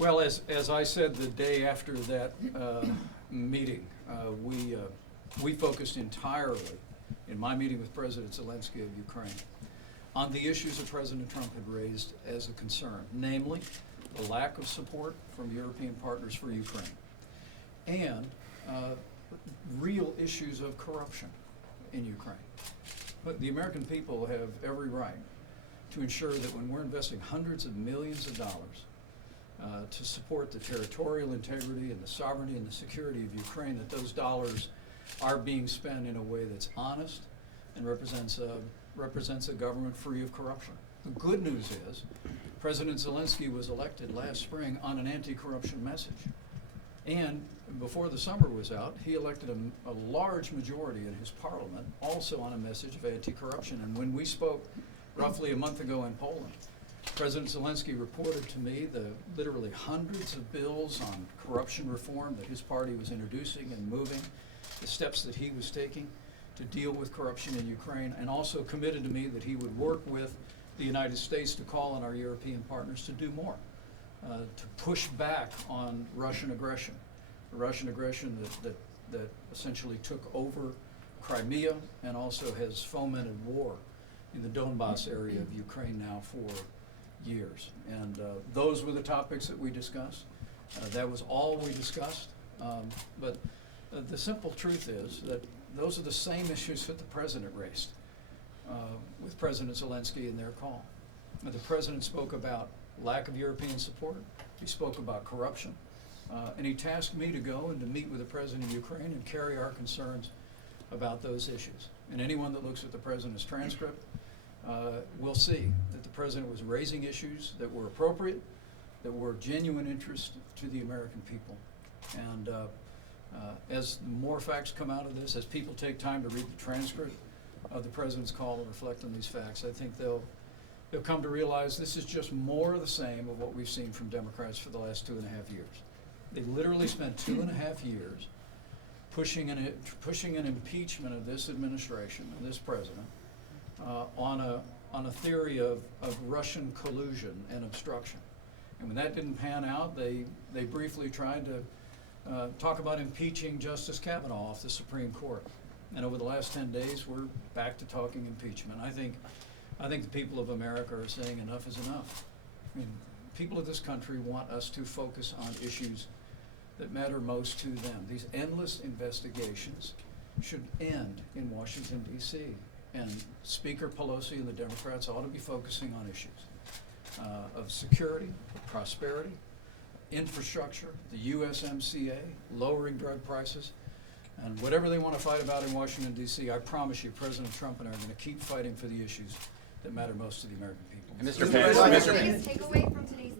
Well, as I said the day after that meeting, we focused entirely, in my meeting with President Zelensky of Ukraine, on the issues that President Trump had raised as a concern, namely the lack of support from European partners for Ukraine, and real issues of corruption in Ukraine. But the American people have every right to ensure that when we're investing hundreds of millions of dollars to support the territorial integrity and the sovereignty and the security of Ukraine, that those dollars are being spent in a way that's honest and represents a government free of corruption. The good news is President Zelensky was elected last spring on an anti-corruption message. And before the summer was out, he elected a large majority in his parliament also on a message of anti-corruption. And when we spoke roughly a month ago in Poland, President Zelensky reported to me the literally hundreds of bills on corruption reform that his party was introducing and moving, the steps that he was taking to deal with corruption in Ukraine, and also committed to me that he would work with the United States to call on our European partners to do more, to push back on Russian aggression, the Russian aggression that essentially took over Crimea and also has fomented war in the Donbass area of Ukraine now for years. And those were the topics that we discussed. That was all we discussed. But the simple truth is that those are the same issues that the president raised with President Zelensky in their call. The president spoke about lack of European support. He spoke about corruption. And he tasked me to go and to meet with the president of Ukraine and carry our concerns about those issues. And anyone that looks at the president's transcript will see that the president was raising issues that were appropriate, that were of genuine interest to the American people. And as more facts come out of this, as people take time to read the transcript of the president's call and reflect on these facts, I think they'll come to realize this is just more of the same of what we've seen from Democrats for the last 2.5 years. They literally spent 2.5 years pushing an impeachment of this administration, of this president, on a theory of Russian collusion and obstruction. And when that didn't pan out, they briefly tried to talk about impeaching Justice Kavanaugh off the Supreme Court. And over the last 10 days, we're back to talking impeachment. I think the people of America are saying enough is enough. I mean, people of this country want us to focus on issues that matter most to them. These endless investigations should end in Washington, D.C. And Speaker Pelosi and the Democrats ought to be focusing on issues of security, of prosperity, infrastructure, the USMCA, lowering drug prices, and whatever they want to fight about in Washington, D.C., I promise you President Trump and I are going to keep fighting for the issues that matter most to the American people. And Mr. Pence, Pence, biggest takeaway from today's